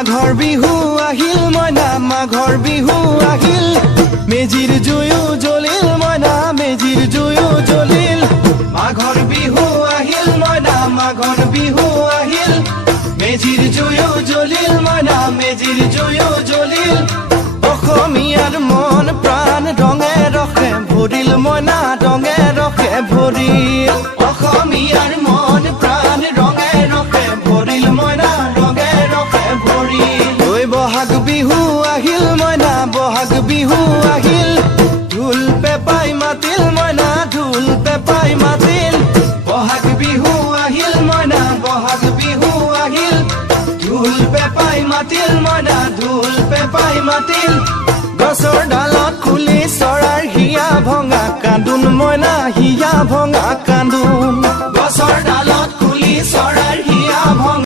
মাঘৰ বিহু আহিল মইনা মাঘৰ বিহু আহিল মেজিৰ জুয়ো জ্বলিল মইনা মেজিৰ জুয়ো জ্বলিল মাঘৰ বিহু আহিল মইনা মাঘৰ বিহু আহিল মেজিৰ জুয়ো জ্বলিল মইনা মেজিৰ জুয়ো জ্বলিল অসমীয়াৰ মন প্ৰাণ ৰঙে ৰখে ভৰিল মইনা ৰঙে ৰখে ভৰিল অসমীয়াৰ মন প্ৰাণ ৰঙে ৰখে ভৰিল মইনা ৰঙে ৰখে ভৰিল ঐ বহাগ বিহু আহিল মইনা বহাগ বিহু আহিল ঢোল পেপাই মাতিল মইনা ঢোল পেপাই মাতিল বহাগ বিহু আহিল মইনা বহাগ বিহু আহিল ঢোল পেপাই মাতিল মইনা ঢোল পেপাই মাতিল গছৰ ডালত খুলি চৰাৰ হিয়া ভঙা কান্দোন মইনা হিয়া ভঙা কান্দোন